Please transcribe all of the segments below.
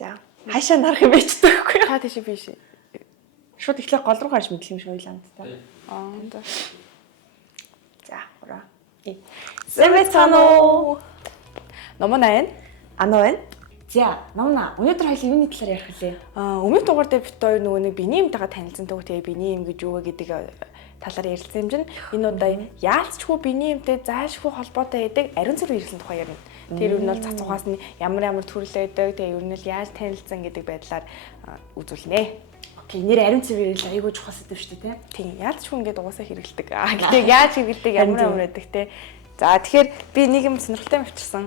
За. Хаашаа нарах юм бэ ч төгөхгүй. Та тийш биш. Шууд ихлэ гол руу гарч мэдлэх юм шиг ойлаа та. За. За, ураа. Сэвэцано. Номон 8. Ано байна. За, номна. Өнөөдөр хоёул юуны талаар ярих вэ? Өмнөх дугаар дээр бит хоёр нөгөө нэг биений юмтайгаа танилцсан төгөө тэгээ биений юм гэж юу вэ гэдэг талаар ярилцсан юм чинь энэ удаа яалцчгүй биений юмтай зайлшгүй холбоотой байдаг ариун цэвэр хэрэглэн тухай ярина. Тэр юу нь бол цацугаас нь ямар төрөл байдаг, тэгээ юу нь л яаж танилцсан гэдэг байдлаар үзүүлнэ. Окей, нэр ариун цэвэр хэрэглэл айгүй чухал сэдв шүү дээ, тийм. Яалцчгүй ингээд угаасаа хэрэглэдэг. Гэтэ яаж хэрэглэдэг ямар байдаг те. За тэгэхээр би нэг юм сонирхолтой юм авчирсан.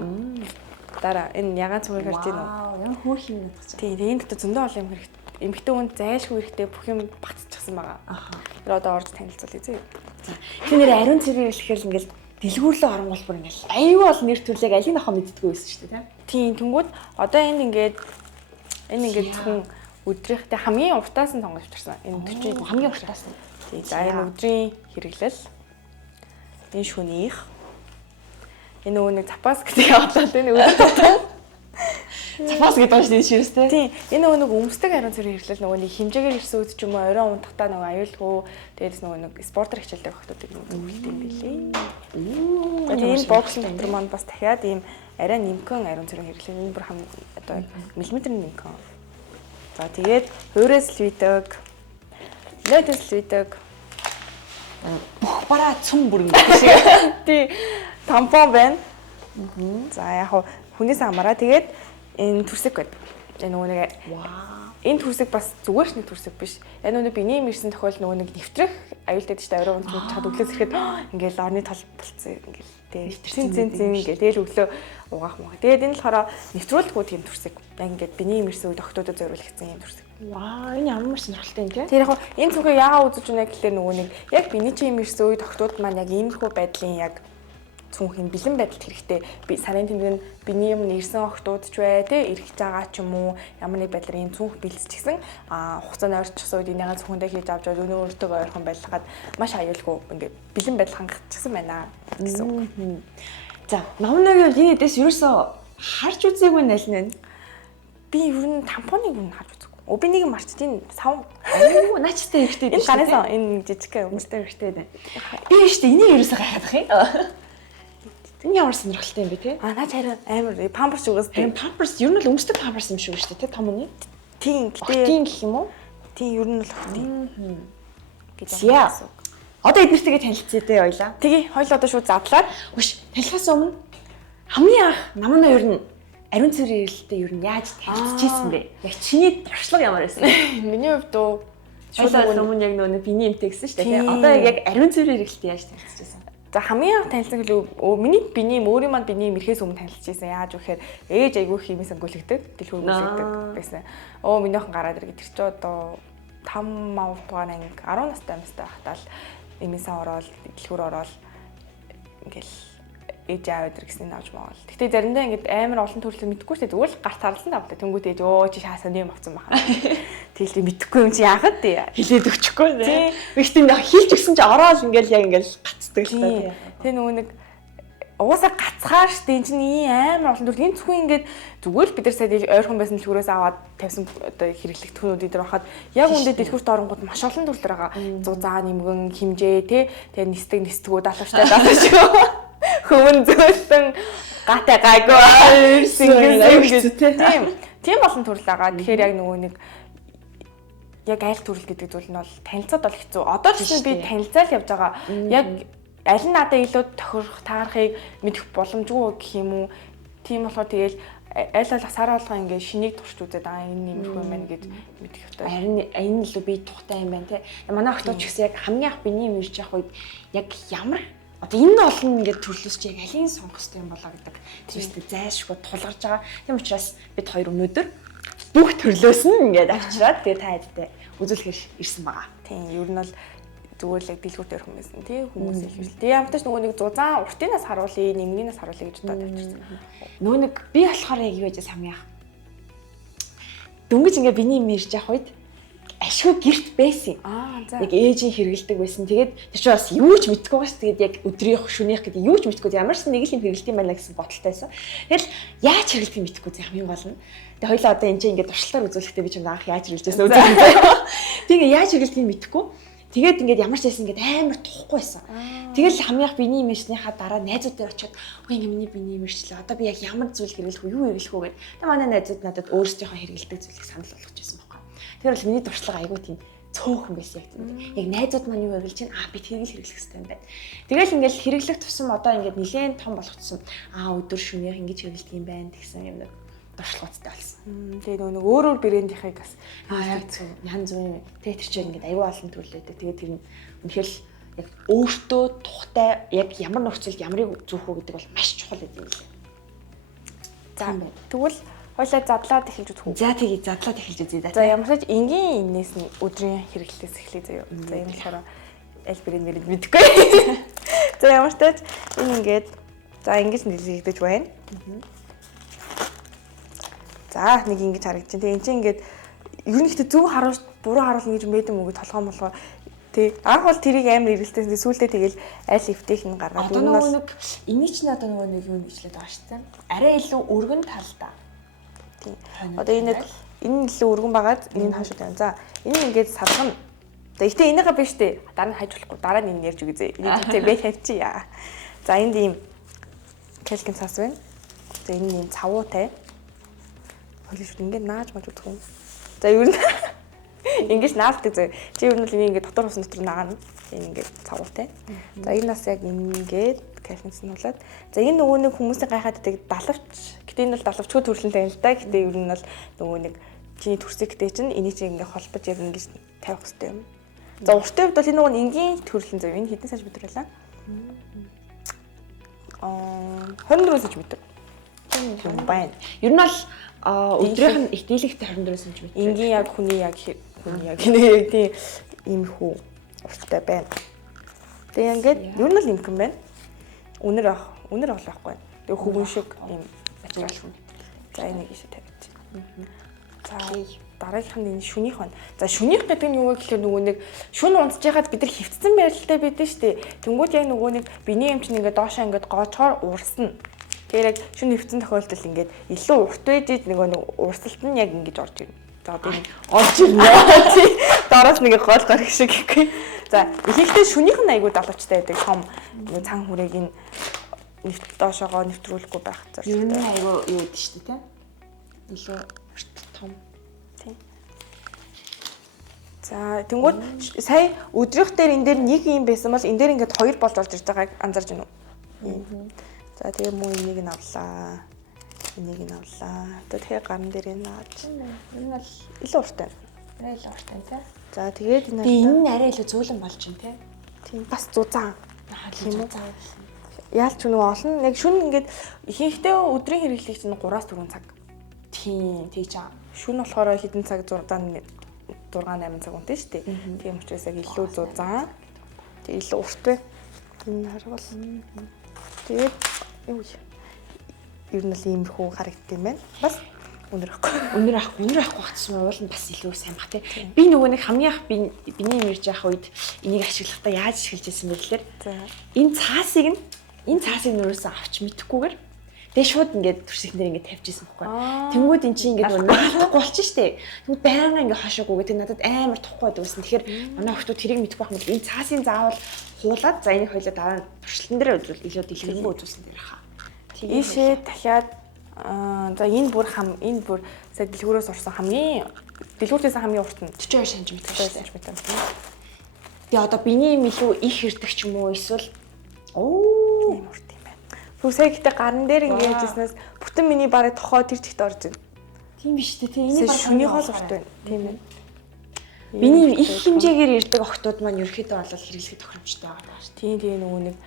Дараа энэ ягаан цэвэр харж байна уу? Вау, ямар хөөх юм надад. Тийм, энэ дэхтэй зөндөө олон юм хэрэгтэй. Эмэгтэй хүнд зайлшгүй хэрэгтэй бүх юм багцчихсан байгаа. Тэр одоо орж танилцуулъя зөө. За, тэр нэр ариун цэвэр хэрэглэхэл ингээл дэлгүүрлөө оромголбор ингээл аюу бол нэр төрлийг алийг авах мэддэггүй байсан шүү дээ, тийм. Тэнгүүд одоо энэ ингээд зөвхөн өдрийнхтэй хамгийн уртаас нь сонгож авчирсан. Энэ 40 хамгийн уртаас нь. Тийм. За энэ өдрийн хэрэглэл. Энэ шөнийх. Энэ нөгөө нэг запас гэдэг явуулаад энэ өдөр Запас гэдэг нь шүү дээ ширстэй. Тийм. Энэ нөгөө нэг өмсдөг ариун цэвэр хэрэглэл нөгөө нэг хэмжээгээр ирсэн үед ч юм уу оройн унтахтаа нөгөө аюулгүй дээрээс нөгөө нэг спортер хичээлтэй хүмүүсийг нөгөө зөвлөлт юм билээ. Энэ боксинг дотор маань бас дахиад ийм арай нимкэн ариун цэвэр хэрэглэл энэ бүр одоо миллиметр нимкэн. За тэгээд хуурайс л үйдэг. Нөтөс л үйдэг. Бүх бараа цум бүр ингэ шиг. Тий. Тампон байна. За яг хүнээс хамаараа тэгээд энэ түрсэг байна. Энэ нөгөө нэг энэ түрсэг бас зүгээр ч нэг түрсэг биш. Энэ нөгөө биений юм ирсэн тохиол нөгөө нэг нэвтрэх аюултай дээ шүү дээ. Орой унтмын чад өглөөс ирэхэд ингээл орны тал болцсон ингээл зин ингээл тэгэл өглөө угаах маа. Тэгээд энэ болохоор нэвтрүүлэхгүй тийм түрсэг. Яг ингээд биений юм ирсэн үед охтуудад зориулагдсан юм түрсэг. Вау, энэ ямар сонирхолтой юм те. Тэр яг энэ зүгээ яагаад үзэж байна гэхэлээ нөгөө нэг яг биений чинь юм ирсэн үед охтууд маань яг иймэрхүү байдлын яг цүнх юм бэлэн байдалд хэрэгтэй. Би сарын тэмдэг нь биений юм ирсэн охтууд ч бай, тэ эргэж байгаа ч юм уу, ямар нэг байдлаар ийм цүнх бэлсчихсэн хугацааны ойрчихсан үед энийгээ цүнхэндээ хийж авч өнөө өөртөө ойрхон байлгаад маш аюулгүй ингээд бэлэн байдал хангагдчихсан байна гэсэн. За, номногийн энэ дэс ерөөсөө харж үзээгүй нь аль нь? Би ер нь тампоныг нь харж үзээгүй. Би нэг юм марчдیں۔ Сав. Айгүй наачтай хэрэгтэй дээ. Энэ ганасан энэ жижиг өмстэй хэрэгтэй байна. Би шүү дээ энийг ерөөсөө гайхах юм. Энэ ямар сонирхолтой юм бэ те? Наач харин амар памперс угаас тийм. Памперс ер нь л өмсдөг памперс юм шиг шүү дээ те том үний. Тийм. Охтын гэх юм уу? Тийм ер нь л охтын. Яа. Одоо эднэртэйгээ танилцъя те ойлаа. Тэгээ хоёул одоо шууд задлаад. Үш танилцахаас өмнө хамгийн анх намайг ер нь ариун цэвэр хэрэглэлтэй ер нь яаж танилцчихсэн бэ? Яг чиний туршлага ямар байсан? Миний хувьд дөө шууд өмнө яг нөгөө биений эмтэй гэсэн шүү дээ те. Одоо яг ариун цэвэр хэрэглэлтэй яаж танилцчихсан? За хамгийн анх танилцсан гэвэл миний биений өөрийн маань биений ирэхээс өмнө танилцчихсан. Яаж вэхээр ээж айгүй химийн сонгуулдаг, дэлгүүр үздэг байсан. Миний охин гараад ирэх гэж чи одоо 5 дугаар анги 10 настай байхдаа л эмээсээ ороод дэлгүүр ороод ингээл ээж аавд иргэсний авч маавал. Гэтэ заримдаа ингээд амар олон төрлөөр мэдгүй шүү дээ. Зүгээр л гарт харлсан давлаа. Тэнгүүд ээж чи хаасаа юм авсан баха. Тэгэл мэдхгүй юм чи яахад тий. Хилээд өгчихгүй тий. Гэхдээ хийлж өгсөн чи ороод ингээл яг ингээл гацдаг л та тий. Тэгээ нөгөө нэг угаасаа гацхаар шүү дээ. Энд чинь амар олон төрөл. Энэ зөвхөн ингээд зүгээр л бид нар сая ойрхон байсан дэлгүүрээс аваад тавьсан одоо хэрэглэх түүнүүд дээр байхад яг үндэ дэлгүүрт оронгууд маш олон төрлөөр байгаа. Зузаа нэмгэн химжээ тий. Тэгээ нисдэгүүд алууштай даалгаш. Хөвөн зөөлтөн гатай гайгүй тийм олон төрөл байгаа. Тэгэхээр яг нөгөө нэг яг айл төрөл гэдэг зүйл нь бол танилцаад бол хэцүү. Одоо ч гэсэн би танилцаал явж байгаа. Яг аль нь надад илүү тохирох таарахыг мэдэх боломжгүй гэх юм уу. Тийм болохоор тэгэл аль бол асаараа болгоо ингээд шинийг турш үзээд энэ юм их юм байна гэж мэдэх хэрэгтэй. Харин энэ л би тухтай юм байна те. Манай охтууд ч гэсэн яг хамгийн анх биений юм ирж явах үед яг ямар одоо энэ олон ингээд төрлөөс чи яг алийг сонгох хэрэгтэй юм болоо гэдэг тиймээ зайлшгүй тулгарч байгаа. Тийм учраас бид хоёр өнөөдөр бүх төрлөөс нь ингээд авчираад тэгээ та хэдтэй үзүүлэхээр ирсэн байгаа. Тийм ер нь бол зүгээр л яг дэлгүүрт өрхөн байсан тий хүмүүс хэлвэл. Тэгээ ямташ нөгөө нэг зузаан уртынаас харуулъя, нэмгэнээс харуулъя гэж удаа тавьчихсан. Нөгөө нэг би болохоор яг юу яжээс хамгийн анх дөнгөж ингээд биений юм ирж явах үед ашгүй гэрт байсан. За. Яг ээжийн хэрэгэлдэг байсан. Тэгээд тэр чинь бас юу ч мэдгүй байгаа шүү. Тэгээд яг өдрийнх шөнийх гэдэг юу ч мэдгүй. Ямар ч нэг л юм хэрэгэлт юм байна гэсэн бодолтой байсан. Тэгэл яаж хэрэглэхийг мэдгүй зэ хамгийн гол нь. Тэгээд хоёлаа одоо энэ чинь ингээд туршилтаар үзүүлэхдээ би ч анх яаж хэрэглэжсэн үзээ. Тэгээд яаж хэрэглэхийг мэдгүй. Тэгээд ингээд ямар ч байсан ингээд амар тухгүй байсан. Тэгэл хамгийн их биений имижнийхаа дараа найзууд дээр очиод өө ингэ миний биений имижлээ. Одоо би яг ямар зүйл хэрэглэх вэ? Юу хэрэглэх вэ гэдэг. Тэгээд манай найзууд надад өөрсдийнхөө хэрэглэдэг зүйлийг санал болгож байсан байхгүй. Тэр бол миний туршлага айгүй тийм цөөхөн байсан яг тийм. Яг найзууд маань юу хэрэглэж чинь би тэрийг хэрэглэх хэрэгтэй юм байна. Тэгэл ингээд хэрэглэх тусам одоо ингээд нэлээд том болгоцсон. Өдөр шөнөөх ингэж хэрэглэдэг юм байна гэсэн юм нэг туршлагатай болсон. Тэгээд нэг өөр брэндийнхийг бас янз бүрийн тэр чинь ингээд аюу олон төрлөөтэй. Тэгээд тэр нь үнэхээр яг өөртөө тухтай яг ямар нөхцөлд ямарыг зүүх үү гэдэг бол маш чухал гэдэг юм лээ. За тэгвэл хойлоо задлаад эхэлж үзэх үү? За тэгээ задлаад эхэлж үзье. За ямар ч энгийн энэс нь өдрийн хэрэглээс эхлэе заяа. За энэ болохоор аль брэнд нэрийг мэдэхгүй. За ямар ч тач энэ ингээд за ингэж нэлэгдэж байна. За нэг ингэж харагдчих. Тэгээ эн чинь ингээд ер нь ихтэй зөв харуул буруу харуулна гэж мэдэн мөгөө толгой молгоо. Тэг. Анх бол тэрийг амар эргэлтээс сүүлдээ тэгэл аль эвтэйх нь гаргаад ер нь бол энийг ч надад нөгөө нэг юм бичлээд байгаа шүү дээ. Арай илүү өргөн талдаа. Тийм. Одоо энэ илүү өргөн байгаад энэ хаашаа тавина. За энэ ингээд саргана. За ихтэй энийгээ биш дээ. Дараа нь хайж болохгүй. Дараа нь энэ ярьж үгэй. Энийг тийм бэ тавьчихъя. За энд ийм калкин цаас байна. За энэ ийм цавуутай. Хойлоо шүү ингээд нааж маж үзэх юм. За ер нь ингэж наалдаг зөө. Чи ер нь л ингээд дотор усан дотор наагана. Энэ ингээд цавуутай. За энэ нас яг ингээд калкинс нь болоод. За энэ нөгөө нэг хүмүүсийн гайхаад байдаг далавч. Гэтэ энэ бол далавчгүй төрөлнтэй юм л да. Гэтэ ер нь бол нөгөө нэг чиний төрсөгтэй чинь энийг чи ингээд холбож яг ингэж тавих хэрэгтэй юм. За уртын хувьд бол энэ нөгөө энгийн төрөлн зөө. Энэ хэдэн сантиметр байлаа? 24 см. Тийм байна. Ер нь бол өдрийнх нь их дийлэгтэй 24 см. Энгийн яг хүний яг нэг тийм иймэрхүү урттай байна. Тэгээ ингээд ер нь л ингэн байна. Үнэр олохгүй. Тэгээ хөвгөн шиг ийм материал хүн. За энийг ийшээ тавьчих. За дараагийнх нь энэ шүнийх байна. За шүнийх гэдэг нь юу вэ гэхээр нөгөө нэг шүн унтж яхад бид нар хөвцсөн байралтай байдэн штэ. Тэнгүүд яг нөгөө нэг биений эмч нь ингээд доошоо ингээд гоочхоор уурсна. Тэгэхээр яг шүн хөвцөн тохиолдолд ингээд илүү урт байж нөгөө нэг уурсалт нь яг ингэж орж ирнэ. За одоо энэ орж ирнэ. Доороос нэг гол гарах шиг гэхгүй. За ихэнхдээ шүнийх нь айгүй далавчтай байдаг. Том цан хүрээг нь доошоогоо нэвтрүүлэхгүй байх зорилготой. Ер нь айгүй юу гэдэг шүү дээ, тийм. Илүү том. Тийм. За тэнгууд сая өдрийнх дээр энэ дээр нэг юм байсан бол энэ дээр ингээд хоёр болж орж ирж байгааг анзарж байна уу? За тэгээ муу энийг нь авлаа. Энийг нь авлаа. Одоо тэгээ гарын дээр нь наач. Энэ бол илүү урттай. арай л урттай тий. За тэгээд энэ нь арай илүү зөөлөн болж байна тий. Тийм бас зузаан. Тийм үү. Яалч нөгөө олон яг шүн ингээд ихэнхдээ өдрийн хэрэглэх чинь 3-4 цаг. Тийм тийч аа. Шүн болохоор хэдэн цаг 6-8 цаг унтаа шүү дээ. Тийм учраас яг илүү зузаан. Тэг илүү урт бай. Энэ харвал. Тэгээд юу ер нь л иймэрхүү харагддаг юм байна. Бас өнөр ахгүй гэсэн уул нь бас илүү сайн баг тий. Би нөгөө нэг хамгийн их биний имиж яах үед энийг ашиглахдаа яаж ашиглаж байсан бэ гэхээр энэ цаасыг нөрөөсөө авч мэдхгүйгээр тэгээ шууд ингээд төрсөйхөн дээр ингээд тавьж исэн байхгүй. Тэнгүүд эн чинь ингээд наалдахгүй болчих штеп. Тэнгүүд байнга ингээд хашаагүй гэдэг надад амар тухгүй байдаг гэсэн. Тэгэхээр манай хүмүүс тэрийг мэдгүй байх юм бол энэ цаасын заавал хуулаад за энийг хоёлаа дараа нь туршилтан дээр үзвэл илүү дэлгэрэнгүй үзүүлсэн дээр хаа. Ийшээ дахиад за энэ бүр сая дэлгүүрээс орсон хамгийн дэлгүүртээс хамгийн урт нь 42 см шүү дээ. Тэгээ одоо биний юм илүү их ирдэг ч юм уу эсвэл ийм урт юм байна. Түг сая гэтээ гарын дээр ингээд яжснаас бүтэн миний барыг тохоо тэр чигт орж байна. Тийм биш үү? Энийг баг шөнийхөө л урт байна. Тийм ээ. Биний их хэмжээгээр ирдэг охтууд маань ерөөхдөө бол хэрэглэхэд тохиромжтой байгаа шүү. Тийм нөгөө нэг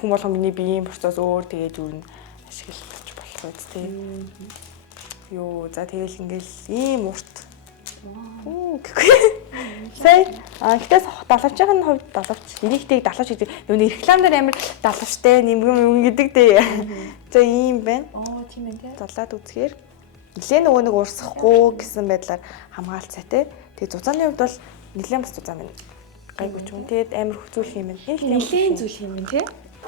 хүн болгон миний биеийн процесс өөр тэгээд юу н ашиглаж болох үст тийм. Йоо за тэгэл ингээл ийм урт. Сая ихтэйс далавчийн хувьд далавч энийхтэйг далавч гэдэг нөгөө рекламаар амар далавчтай нэмгэн гэдэг дээ. За ийм байна. Тийм ээ тий. Зулаад үзэхээр нэлээ нөгөө нэг урсахгүй гэсэн байдлаар хамгаалцаа те. Тэгээ зузааны хувьд бол нэлээд бас зузаан байна. Гайгүй ч юм. Тэгээд амар хүзүүлэх юм байна. Нэлээд зүйл юм те.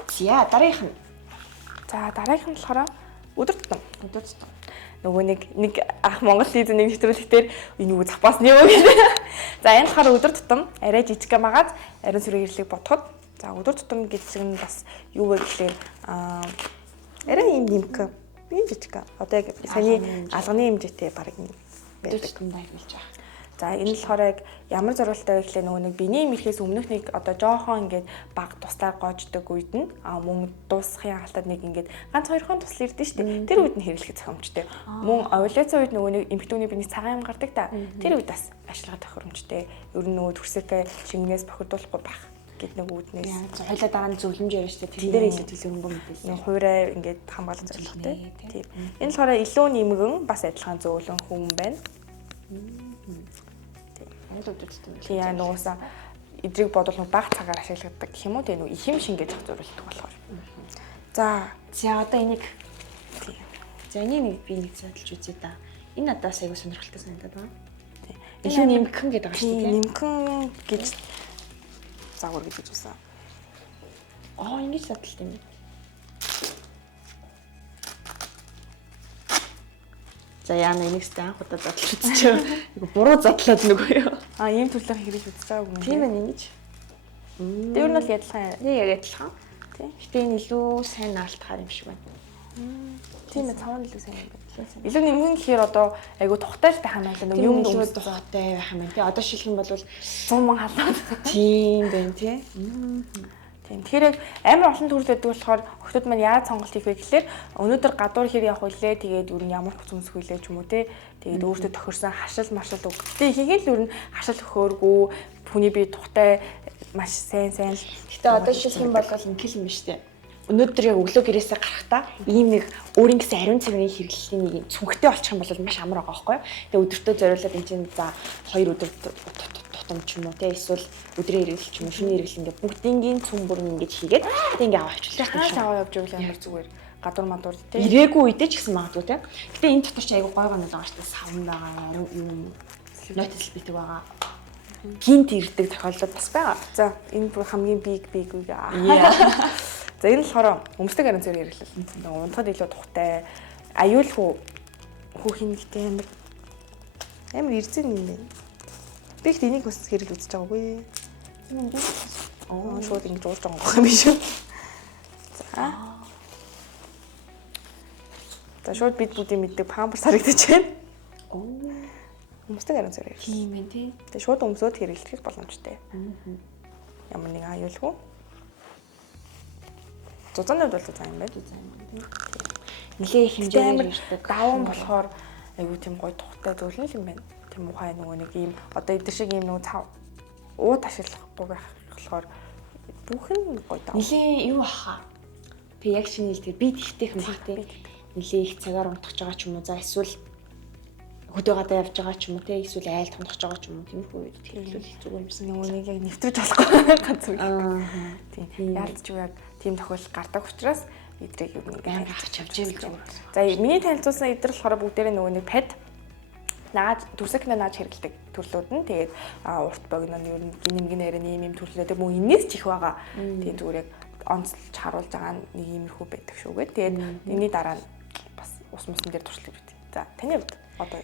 За дараагийнх нь. За дараагийнх нь болохоор өдөр тутам. Өдөр тутам. Нөгөө нэг ах Монгол лизэн нэг нэвтрүүлэгтэр энэ юу запас нь юм гэдэг. За энэ болохоор өдөр тутам арай жижиг магаад ариун сүрийн хэрлийг бодоход за өдөр тутам гэдэг нь бас юу вэ гэхээр арай юм нимх юм жижиг. Одоо яг саний алганы хэмжээтэй баг юм өдөр тутамдаа хэлж байгаа. За энэ л болохоор яг ямар зорилттой вэ гэхлээр нөгөө нэг биений мэрхээс өмнөх нэг одоо жоохон ингээд баг тусдаа гоождөг үед нь мөн дуусахын халтад нэг ингээд ганц хоёрхон тусал ирдэ штэ. Тэр үед нь хэрэглэх зохиомжтой. Мөн овуляцийн үед нөгөө нэг эмэгтэйний биений цагаан юм гардаг та. Тэр үед бас ашиглах тохиромжтой. Ер нь нөгөө төрсөкөө шингэнээс бохирдуулахгүй байх гэд нэг үүднээс. Хойлоо дараа нь зөвлөмж ярина штэ. Тэн дээр илүү төлөвлөнгөө мэдээлэл. Хуурай ингээд хамгаалах зорилготой. Тийм. Энэ болохоор илүү нэмгэн бас адилхан зөөлөн хүн байна. Тийм нуусаа эдрийг бодвол баг цагаар ашигладаг гэх юм уу тийм үү ихэм шингээж авах зорилттой болохоор. За одоо энийг за энийг нэг би нэг задлж үзье да. Энэ надаас аягүй сонирхолтой санагдаад байна. Илүү нэмхэн гэдэг байгаа шүү дээ. Нэмхэн гэж загвар гэж үзсэн. Ингэж задлт юм. За яана энийг стан худаа задлж үзчихээ. Айгу буруу задлаад нөгөө юу. Ийм төрлөөр хэрэгж үзэж байгаагүй юм. Тийм ээ ингэж. Тэр нь бол ядалхан. Яг ядалхан. Тийм. Гэтэ энэ илүү сайн наалтахаар юм шиг байна. Тийм ээ цаван илүү сайн юм байна. Илүү нэмгэн гэхээр одоо айгу тухтайлтай хамаалаа нөгөө юм илүү тухтай хамаа тий. Одоо шилэх юм бол 100 мянга халаад. Тийм байна тий. Тийм. Тэгэхээр яг амар олон төрөл байдаг болохоор охтууд маань яаж сонголт хийх вэ гэхэлэр өнөөдөр гадуур хэр явах вүлээ тэгээд юу н ямар хувц өмсөх вүлээ ч юм уу те тэгээд өөртөө тохирсон хашил маршал үг. Гэтэ ихэнх л юу н хашил өгөөргүй хүний бие тухтай маш сайн. Гэтэ одоо шилэх юм бол ингээл юм биш те. Өнөөдөр яг өглөө гэрээсээ гарахдаа ийм нэг өөрийн гэсэн ариун цэврийн хэрэглэлийн нэг юм цүнхтэй болчих юм бол маш амар байгаа байхгүй юу. Тэгээ өдөртөө зориулаад энэ чинь за 2 өдөр тутам ч юм уу те эсвэл өдрийн хэрэглэл ч юм уу шөнийн хэрэглэл ингээ бүгдийн цүн бүр ингэж хийгээд тэг ингээ аваа авчихлаа. Хааш аваа явж ивэл амар зүгээр гадуур мадуур те. Ирээгүй үедээ ч гэсэн магадгүй те. Гэтэ энэ дотор ч айгу гой гонод байгаа шүү дээ. Савн байгаа, юм нотис битэг байгаа. Гинт ирдэг тохиолдол бас байгаа. За энэ бүр хамгийн биг үг аа. За энэ болохоор өмсдөг ариун цэврийн хэрэглэл. Унтахад илүү тухтай, аюулгүй хүүхийн нэгтэй амар эрзэн юм байна. Би ихт энийг бас хэрэгэл үзэж байгаагүй. Шууд ингэж ууж байгаа юм биш үү? За шууд бид бүдийн мэддэг памперс харагдаж байна. Өмсдөг ариун цэврийн хэрэглэл. Тийм ээ тий. Тэгээ шууд өмсөд хэрэглэх боломжтой. Ямар нэг аюулгүй. Зузааны хувьд бол зузаан юм байна. Нилээ их хэмжээгээр ирдэг. Даван болохоор айгүй тийм гоё тухтай зөвлөн юм байна. Тийм ухаан нөгөө нэг ийм одоо эдгээр шиг ийм нөгөө цав ууд ашиглахгүй байх болохоор бүхэн гоё даа. Нилээ юу аха. Би яг шинэ хэлдэг би тэгтэйх юм бах тий. Нилээ их цагаар унтах гэж байгаа ч юм уу. За эсвэл хөдөө гадаа явж байгаа ч юм уу тий. Эсвэл айлд хонох гэж байгаа ч юм уу. Тиймэрхүү үед хэрэглүүл зүгээр юмсан. Нөгөө нэг яг нэвтрэж болохгүй ганц үг. Тийм. Яалт ч яг тийм тохиолдол гардаг учраас эдрийг юу нэг амар хатж явж ивэл зүгээр. За миний танилцуулсан эдэр болохоор бүгдээрээ нөгөө нэг пад наад төрсөкнө нааж хэрэглэдэг төрлүүд нь тэгээд урт богино нь ер нь гинэмгэнээр ийм төрлөөд мөн энэс ч их байгаа. Тийм зүгээр яг онцлж харуулж байгаа нэг иймэрхүү байдаг шүүгээ. Тэгээд энэний дараа нь бас ус мусан дээр туршлага өгдөг. За таны хувьд одоо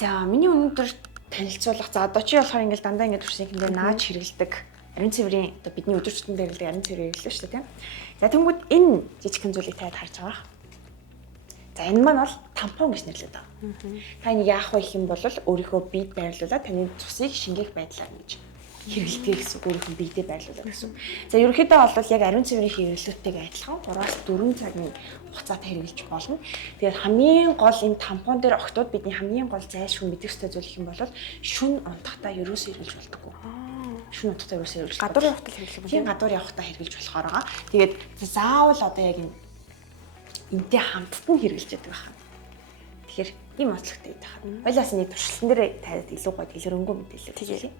за миний өнөөдөр танилцуулах за одоо чи болохоор ингээл дандаа ингээд төрсөкнө дээр нааж хэрэглэдэг ариун цэврийн одоо бидний өдөр тутмын дээр л ариун цэврийг хэрэглэв шүү дээ тийм. За тэнгууд энэ жижигхэн зүйлийг таад харж байгаа. За энэ маань бол тампон гэж нэрлэдэг. Та энийг яах вэ гэх юм бол өөрийнхөө биед байрлуулаад таны цусыг шингээх байдлаар ингэж хэрэглэдэг гэсэн өөрийнхөө биедээ байрлуулдаг гэсэн. За ерөнхийдөө бол яг ариун цэврийн хэрэглэлтэйг адилхан 3-аас 4 цагийн хугацаатай хэрэглэж болно. Тэгээд хамгийн гол энэ тампон дээр октод бидний хамгийн гол зайлшгүй мэдэх ёстой зүйл гэх юм бол шүн унтахтаа ерөөсөө хэрэглэж болдог. Шүн утгатай ерөөсөө хэрэглэж. гадуур явахдаа хэрэглэх юм. Тийм гадуур явахдаа хэрэглэж болохоор байгаа. Тэгээд заавал одоо яг энтэй хамтд нь хэрэглэж яддаг байна. Тэгэхээр ийм онцлогтой байдаг байна. Хоёлаас нэг туршилтан дээр тавиад илүү гоё дэлгэрэнгүй мэдээлэл тэгье.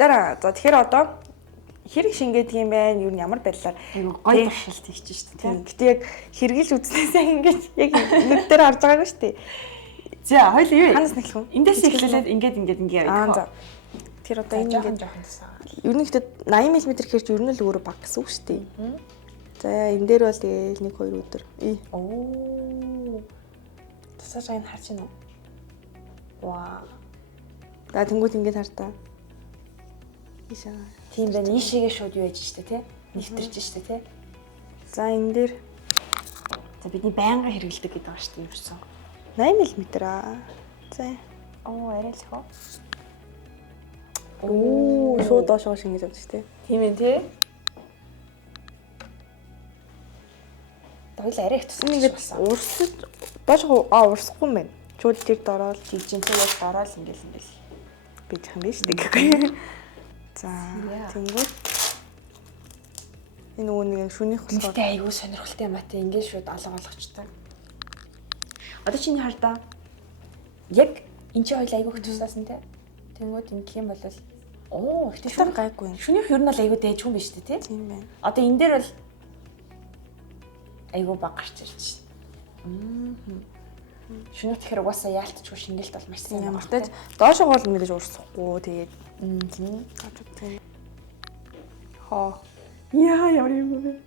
За тэгэхээр одоо хэрэг шингээдэг юм байна? Юу ямар байдлаар гоё туршилт хийчих шүү дээ. Гэтэ яг хэрэгжилж үзснээсээ ингэж яг нүд дээр харж байгаагүй шүү дээ. За хоёул юу? Ханаас нэхлэх үү? Эндээс эхлээд ингээд явах. За. Тэр одоо энэ жоохон тусаа. Ер нь ихтэй 80 мм гэхээр ч ер нь л өөрөө баг гэсэн үг шүү дээ. За энэ дээр бол тэгэл 1 2 өдөр. Оо. Тусаж байгааг нь харж байна уу? Вау. За тэнгуут ингэж хар та. Ишаа. Тийм байна. Ийшээгээ шууд юу яж штэ тий? Нэвтэрч штэ тий? За энэ дээр за бидний байнга хэрэгэлдэг гэдэг байгаа штэ юусэн. 80 мм аа. За. Оо арай л хөө. Оо шууд доошоо шингээж авч штэ. Тийм ээ тий? Хоёул арай их тусаж ингээд урсаж доошоо урсахгүй юм байна. Шууд тэр дороо л жижигчээс дороо л ингээл бийх юм биш үү? За тэнгуут энэ нөгөө нэг шүнийх болохоор тэ айгүй сонирхолтой юм аа те ингээд шууд алга болгочтой. Одоо чиний хардаа яг энэ чи хоёул айгүй хөтөссөн те. Тэнгууд ингэх юм бол оо ихтэй шүнх гайгүй. Шүнийх ер нь бол айгүй дээж хүн биш үү те. Тийм байна. Одоо энэ дээр бол айгүй баг гарч ирж байна. Шүнийх тэгэхээр угаасаа яалтчгүй шингэлт бол маш сайн ямар тааж доошоо гол мэдээж урсахгүй тэгээд тийм. Хоо. Яа ямар юм бэ?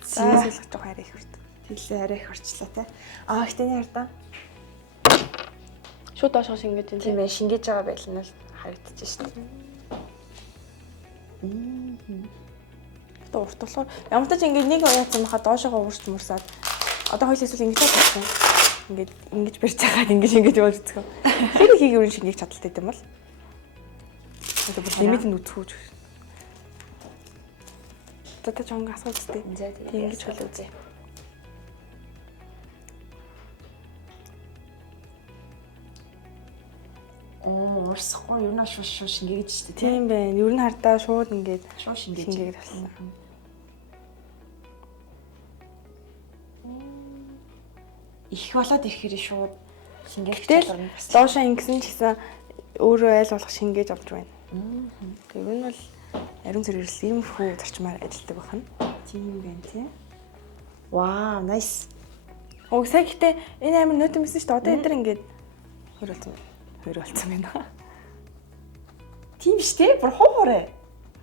Сэлсэлж байгаа арай их хүрт. Тэглээ арай их орчлоо те. Ихтэйний хардаа. Шууд доошоо шингээж байна. Тийм ээ, шингээж байгаа байл нь бол харагдаж шээ. Гэтэ урт болохоор ямар ч ингэ нэг яатсан баха доошоо урсаад одоо хоёул эсвэл ингэж болсон. Ингээд ингэж барьж байгаад ингэж болж үзэх. Хэрэг хийх юм шингээж чадaltaй юм бол. Одоо бүр лимит нь үзэхүүж. Одоо чонг асууж тээ. Тийм ингэж хөл үзье. Урсахгүй ер нь шууд шингээж штэ тийм байна. Ер нь хардаа шууд ингээд шууд шингээж болсон. Их болоод ирэхээр шууд шингээж чадварна. Доошоо ингэсэн ч гэсэн өөрөө айл болох шингээж авч байна. Ер нь бол ариун цэрэгэл иймэрхүү зарчмаар ажилладаг байна. Тийм байна тий. Вау, nice. Сая гэхдээ энэ амар нөт юмсэн шүү дээ. Одоо энэ дэр ингээд хөрөлцсөн байна. Тийм биш тий. Бүр хуурэ.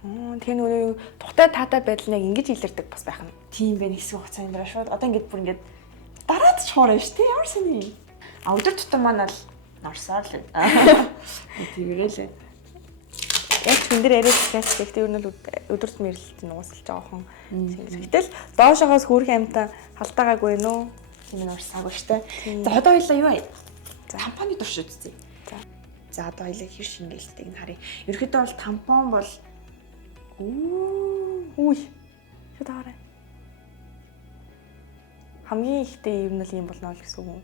Тэгээ нөгөө тухтай таатай байдал нэг ингэж илэрдэг бас байх нь. Тийм байна. Хэсэг хугацаанд дараа шууд одоо ингээд бүр ингээд дараад ч хуурэ шүү дээ. Ямар сони. Өдөр тутам маань л норсоор л. Тэгэрэлээ. Яг ч хүн дээр яриад байгаа гэхдээ ер нь өдөр тутмын эрэлт нь уусалж жоохон. Гэтэл доошоогоос хүрх амтаа халтаагаагүй нөө. Тийм норсаагүй шүү дээ. За одоо хоёлаа юу вэ? Тампоны турш үзье. За одоо хоёлаа хэр шингээлтийг нь харъя. Ерөнхийдөө бол тампон бол Үгүй. Шууд аваарай. Хамгийн ихтэй юм нь ийм болно л гэсэн үг.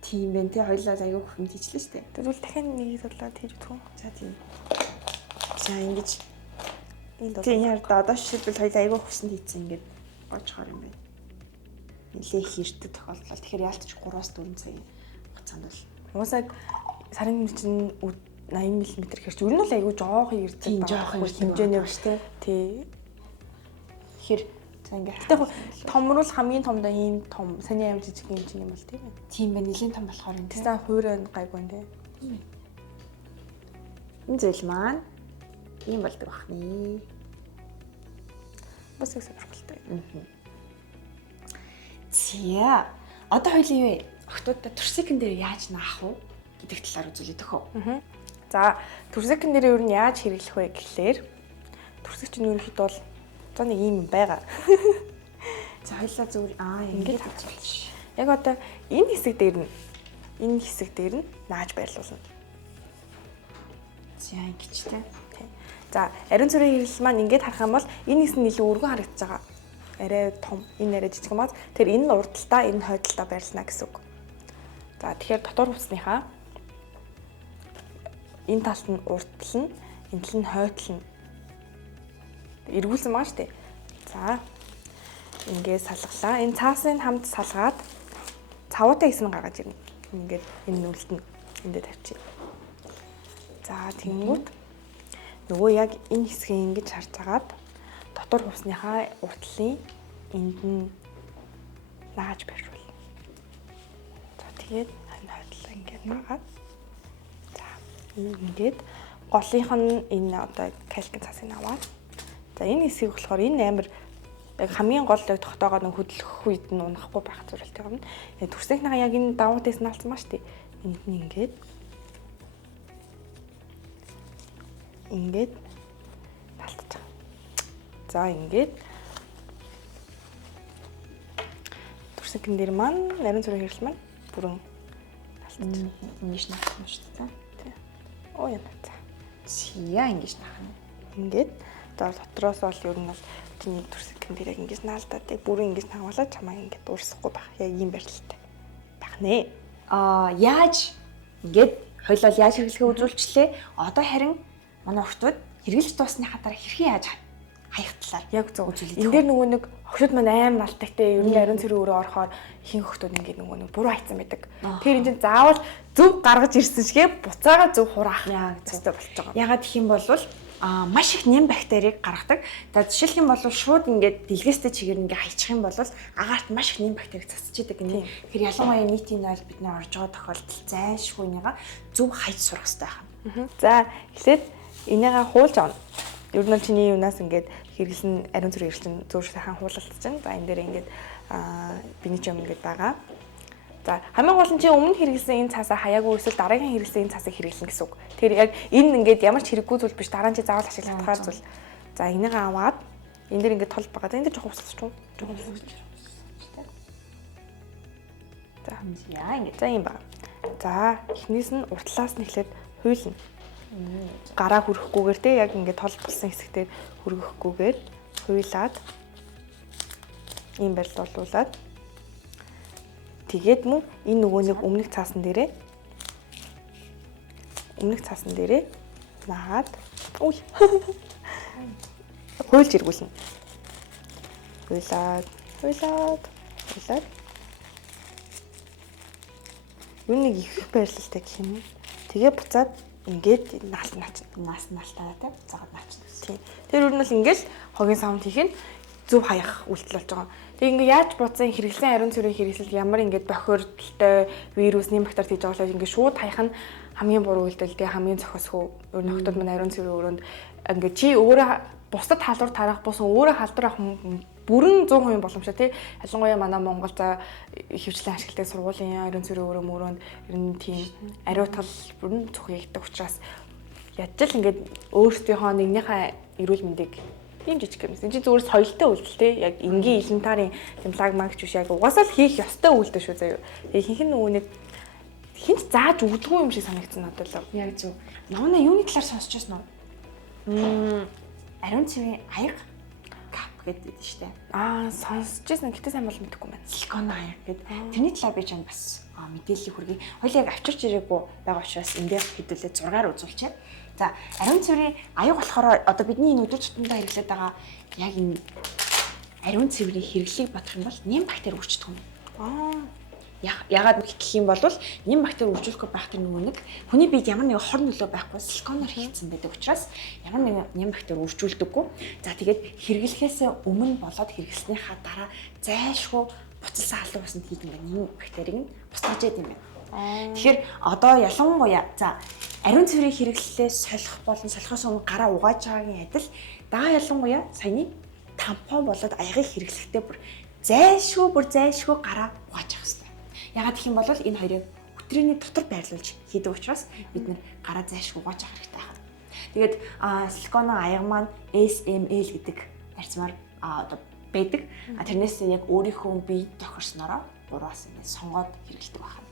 Тийм байна тий. Хоёлаа аягүй хөхөмд хийчлээ шүү дээ. Тэгвэл дахин нэг судлаад хийж өгөх үү? За тийм. За ингэж энд тийм яарда одоо жишээлбэл хоёлаа аягүй хөхсөнд хийцэн ингээд гожхоор юм байна. Нилээ хэрдэг тохиолдол. Тэгэхээр яалтч 3-4 цагийн хугацаанд бол уусаа сарын чинь 80 мм хэрч ер нь л аягүй жоохон ирдэг тийм жоохон хэмжээний биш тий. Тэгэхээр за ингээд тэгтээ томруул хамгийн томдоо ийм том саний аим жижиг юм чинь юм бол тийм ээ. Тийм байна. Нилийн том болохоор энэ тийм хуурай гайгүй тий. Энэ зүйл маань ийм болдог бахны. Бас их сонирхолтой. За одоо хоёул юу вэ? Охтуудаа турсикэн дээр яаж наах вэ гэдэг талаар үзүүлээд өгөө. За турсикэн дээр ер нь яаж хэрэглэх вэ гэхлээр турсик чинь ерөнхийдөө бол за нэг юм байгаа. За хоёлаа зүгээр ингэж хацуулж. Яг одоо энэ хэсэг дээр нь нааж байрлуулна. За ингэчтэй. За ариун цэргийн хэрэглэл маань ингэж харах юм бол энэ хэсэг нь илүү өргөн харагдаж байгаа. Арай том, энэ арай жижиг юмаа. Тэр энэ нь урдталтаа, энэ хойдталтаа байрлана гэсэн үг. За тэгэхээр дотор хувцсныхаа энэ талд нь урттал нь, энэ тал нь хойдтал нь эргүүлсэн байгаа шүү дээ. За ингээд салгалаа. Энэ цаасныг хамт салгаад цавуутай хэсэг нь гаргаж ирнэ. Ингээд энэ нүлт нь эндээ тавьчих. За тэнгүүт нөгөө яг энэ хэсгийг ингэж харж агаад дотор хувцсныхаа уртлын энд нь нааж барьвал. За тэгээд хойдлоо ингэж багаад. За ингээд голынх нь энэ одоо калкин цасыг аваад. За энэ хэсгийг болохоор энэ амар яг хамгийн гол яг тогтоогоо нэг хөдлөх үед нь унахгүй байх зорилттой юм. Төрсийнхнийгаа яг энэ давуу дэс нь алдсан маа шүү дээ. Энд нь ингээд талтаж. За ингээд төрсөкөн дээр маань нарийн цорын хэрэгсэл маань бүрэн талтаж. Ингэж наах юм шүү дээ. Тий. Оо яа. Зя ингэж наах нь. Ингээд за дотроос бол ер нь бол чиний төрсөкөн дээр яг ингэж наалдаад бүрэн ингэж наагуулаад чамаа ингэж дуурсахгүй байх. Яг ийм барилттай байх нэ. Яаж ингээд хойлол яаж хэрэглэхээ үзүүлчлээ. Одоо харин манай охтууд хэрэглэж дуусныхаа дараа хэрхэн яаж хаях талаар яг зөв үзүүлээ. Энэ дээр нөгөө нэг охтууд маань амар алдагтай. Ер нь ариун цэрэг өрөө орохоор ихэнх охтууд ингээд нөгөө нэг буруу хайцсан байдаг. Тэгэхээр энэ чинь заавал зөв гаргаж ирсэн шигээ буцаага зөв хураах хэрэгтэй болж байгаа. Ягаад гэх юм бол маш их нэм бактерийг гаргадаг. За жишээлх юм бол шууд ингээд дэлгээстэй чигээр ингээд хайчих юм бол агаарт маш их нэм бактерийг засчихдаг гэнэ. Тэгэхээр ялангуяа нийтийн ойл бидний орж байгаа тохиолдолд зайлшгүй нэга зөв хайж сурах хэрэгтэй байна. За эхлээд энийгээ хуулж авна. Ер нь чиний юунаас ингээд хэрэглэн ариун цэрэг хэрэглэн зөөр сайхан хуулалтж байна. За энэ дээр ингээд биний ч юм ингээд байгаа. За хамгийн гол нь чи өмнө хэрэглэсэн энэ цаасаа хаяагүй эсвэл дараагийн хэрэглэсэн энэ цаасыг хэрэглэн гэсэн үг. Тэгэхээр яг энэ ингээд ямар ч хэрэггүй зүйл биш. Дараа нь чи заавал ашиглах тухай зүйл. За энийг аваад энэ дээр ингээд тол байгаа. За энэ дээр жоохон усалчих юм. Жоохон усалчих. За яа ингээд за юм байна. За эхнээс нь уртлаас нь эхлээд хуйлна. Гараа хүрхгүйгээр те яг ингээд тол болсон хэсэгтээ хүргэхгүйгээр хуйлаад ийм барилт болуулаад тэгээд мөн энэ нөгөө нэг өмнөх цаасан дээрээ наагаад хуйлж эргүүлнэ. Хуйлаад. Юу нэг их байрлалтай гэх юм. Тэгээ буцаад ингээд наалтаа те цагаад наачна гэсэн. Тэр өөр нь бол ингээд хогийн савнд хийх нь зөв хаях үйлдэл болж байгаа. Тэгээ ингээд яаж буцаа хэрэглэсэн ариун цэргийн хэрэгсэл ямар ингээд бохирдолтой вирус нэм бактери хийж байгаа бол ингээд шууд хаях нь хамгийн буруу үйлдэл тэгээ хамгийн зохисгүй. Өөр нь хотод манай ариун цэргийн өрөөнд ингээд чи өөрөө бусдад халдвар тарах бус өөрөө халдвар авах бүрэн 100% боломжтой тий. Ялангуяа манай Монгол за хөвчлэн ашигладаг сургуулийн ариун цэргийн өрөөнд ер нь тийм ариутгал бүрэн цохиягддаг учраас ядчил ингээд өөрсдийнхөө нэгнийхээ эрүүл мэндийг тийм жижиг юм. Энд чинь зүгээр соёлтой үйлдэл тий. Яг энгийн элементарын темлаг магч биш яг угаасаа л хийх ёстой үйлдэл шүү заяа. Тэгээ хинхэн нөгөө нэг хинт зааж өгдөггүй юм шиг санагдсан надад л. Яг зөв. Навна юуны талаар сонсч байсан уу? Ариун цэргийн аяг кап гэдэг шүү дээ. Сонсч байсан. Гэтэ сайн бол мэдэхгүй байна. Силикон аяг гэдэг. Тэрний талаар би чам бас мэдээлэл хүргэе. Хоёул яг авчирч ирээгүй байгаа учраас эндээ хэдүүлээ 6-аар үзүүлчихье. За, ариун цэврийн аяг болохоор одоо бидний энэ өдөр тутамдаа хэрэглээд байгаа яг энэ ариун цэврийн хэрэглийг бодох юм бол нэм бактери үрждэг юм. Ягаад гэх юм бол нэм бактери үржүүлэхгүй байх тэр нөгөө нэг хүний биед ямар нэг хор нөлөө байхгүй силиконоор хийгдсэн байдаг учраас ямар нэг нэм бактери үржүүлдэггүй. За тэгээд хэрэглэхээс өмнө болоод хэрэглэснийхаа дараа зайлшгүй буцалсан халуун усанд хийх нэг нэм бактерийг нь бусдаж яд юм байна. Тэгэхээр одоо ялангуяа за ариун цэврийн хэрэглэлээс солих болон солихоос өмнө гараа угааж байгаагийн адил даа ялангуяа саяны тампон болоод аягийг хэрэглэхдээ бүр зайлшгүй гараа угааж явах хэрэгтэй. Ягаад гэх юм бол энэ хоёрыг өтрийний дотор байрлуулж хийдэг учраас бид нэр гараа зайлшгүй угааж авах хэрэгтэй байна. Тэгээд силиконы аяг маань SML гэдэг харьцмаар одоо байдаг. Тэрнээс яг өөрийнхөө бие тохирсноороо бураас ингэ сонгоод хэрэглэдэг байна.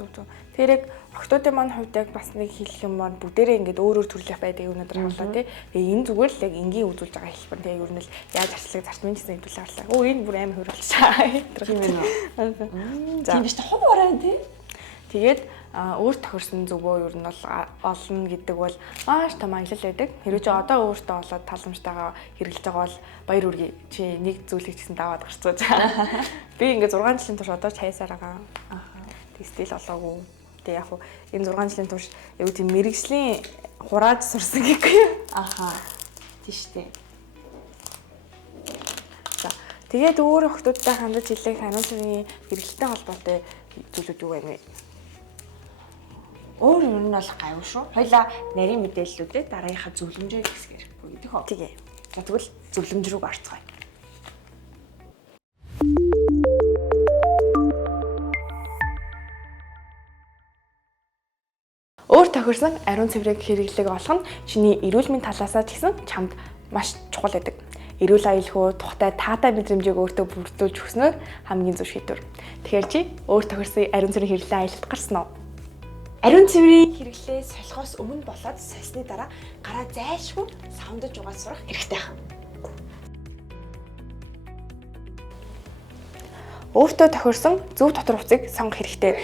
Зөв. Тэр яг охтуудын маань хувьд яг бас нэг хэлэх юм маань бүгдээрээ ингээд өөр төрлөх байдаг өнөдр хавлаа тий. Тэгээ энэ зүгээр л яг энгийн үзүүлж байгаа хэлбэр тий. Ер нь л яаж арчлаг зарчмын гэсэн хэвлэл гарлаа. Энэ бүр амар хөрөлцөө. Тийм ээ. Тийм биш хов ороо тий. Тэгээд өөр тохирсон зөвөө ер нь бол олно гэдэг бол маш том аялал байдаг. Хэрвээ чи одоо өөртөө болоод таламжтайгаа хэрэглэж байгаа бол баяр үргээ. Чи нэг зүйлийг гэсэн даваад гарцгааж. Би ингээд 6 жилийн турш одоо ч хайсаар байгаа. Стил олоогүй. Тэгээ яг хуу энэ 6 жилийн турш яг тийм мэрэгжлийн хурааж сурсан гэхгүй. Аха. Тийш үү. За тэгээд өөр охтуудтай хандаж хэлэх ариун цэврийн хэрэгэлтэй холбоотой зүйлүүд юу вэ? Өөр юм нь бол гайвуу шүү. Хоёлаа нарийн мэдээллүүдээ дараагийнхаа зөвлөмжөө хэсгээр бүгдийг хоо. Тэгээ. За тэгвэл зөвлөмж рүү орцгоё. Өөр тохирсон ариун цэврийг хэрэглэх олох нь чиний эрүүл мэндийн талаасаа ч гэсэн чамд маш чухал байдаг. Эрүүл аюулгүй тухтай таатай мэдрэмжийг өөртөө бүрдүүлж өгснөөр хамгийн зөв шийдвэр. Тэгэхээр чи өөр тохирсон ариун цэврийн хэрэглээ аялалд гарсан уу? Ариун цэврийн хэрэглээ солихоос өмнө болоод сольсны дараа гараа зайлшгүй савндаж угаад сурах хэрэгтэй хаа. Өөртөө тохирсон зөв дотор хувцсыг сонгох хэрэгтэй.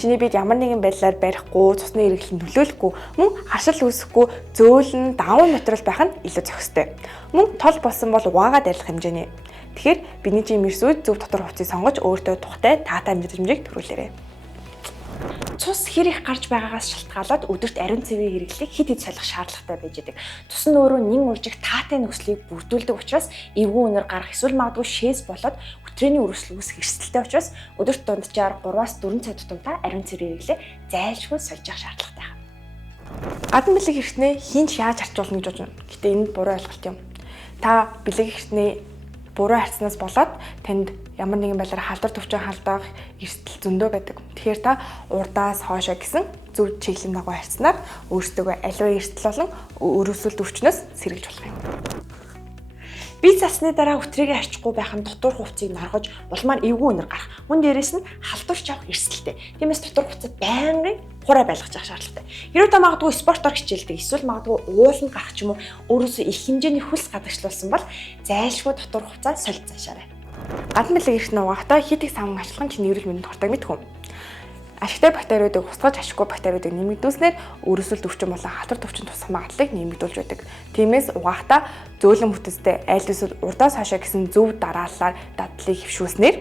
Чиний биед ямар нэгэн байдлаар барихгүй, цусны эргэлтэнд нөлөөлөхгүй, мөн харшил үүсэхгүй, зөөлөн, давуу материал байх нь илүү зохистой. Мөн тол болсон бол угаагаад арилах хэмжээний. Тэгэхээр биений жим эрсүүд зөв дотор хувцсыг сонгож өөртөө тухтай таатай мэдрэмжийг төрүүлээрэй. Цус хэр их гарч байгаагаас шалтгаалаад өдөрт ариун цэврийн хэрэглээг хэд хэд солих шаардлагатай байж байдаг. Цус нь өөрөө нэн уржих таатай нөхцөлийг бүрдүүлдэг учраас эвгүй үнээр гарах эсвэл магадгүй шээс болоод өтрээний үргэлжлэл үүсэх эрсдэлтэй учраас өдөрт дунджаар 3-4 цаг тутамдаа ариун цэврийн хэрэглээ зайлшгүй сольж явах шаардлагатай байна. Гадна бэлэг хэрэгтнээ хинч яаж харьцуулна гэж бодно. Гэтэ энэ буруу ойлголт юм. Та бэлэг хэрэгтний буруу харьцнаас болоод танд ямар нэгэн байдлаар халдвар төвчөн халдаах эрсдэл зөндөө байдаг. Тэгэхээр та урдаас хоошоо гэсэн зөв чиглэлийн дагуу харьцнаар өөрсдөө аливаа эрсдэл болон өрөөсөл өвчнөөс сэргийлж болох юм. Бие засны дараа өтрийгээ арчихгүй байх нь дотор хувцсыг норгож улмаар эвгүй үнэр гарах. Мөн дээрэс нь халдварч авах эрсдэлтэй. Тиймээс дотор хувцас байнгын хураа байлгаж явах шаардлагатай. Хэрэв та магадгүй спортоор хичээлдэг, эсвэл магадгүй ууланд гарах ч юм уу өөрөөсөө их хэмжээний хөлс гадагшлуулсан бол зайлшгүй дотор хувцас сольж цаашаарай. Гадна бэлэг эрх нугахтаа хит их савн ашиглах нь чиний эрүүл мэндэд хордог мэдхүн. Ашигтай бактериудыг устгаж ашиггүй бактериудыг нэмэгдүүлснээр өрөөсөл өвчин болон халтар төвчин тусах магадлалыг нэмэгдүүлж байдаг. Тиймээс угаахтаа зөөлөн бүтэцтэй аль эсвэл урдаас хашаа гэсэн зөв дарааллаар дадлыг хэвшүүлснээр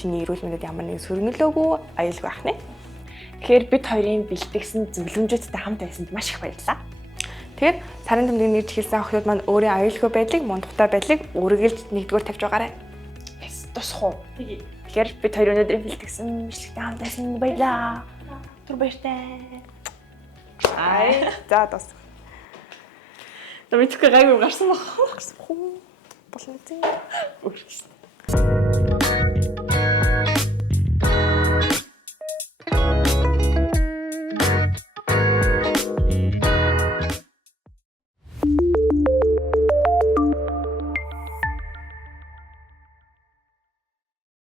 чиний эрүүл мэндэд ямар нэгэн сөргөнөлөөгүй аюулгүй байх нэ. Тэгэхээр бид хоёрын бэлтгэсэн зөвлөмжүүдтэй хамт байсанд маш их баярлалаа. Тэгэхээр сарын тэмдэг нэрж хэлсэн охинууд маань өөрийн аюулгүй байдлыг, мундахтай байдлыг үргэлж нэгдүгээр тавьж байгаарай. Тусах уу? Тэгэхээр бид хоёр өнөөдөр бэлтгэсэн мэдлэгтэй хамт байсан баярлаа. Түр баяртай. Ай, за тус. Намайг гайгүй гарсан баг. Гарсан баг. Болно тийм. Үргэлж.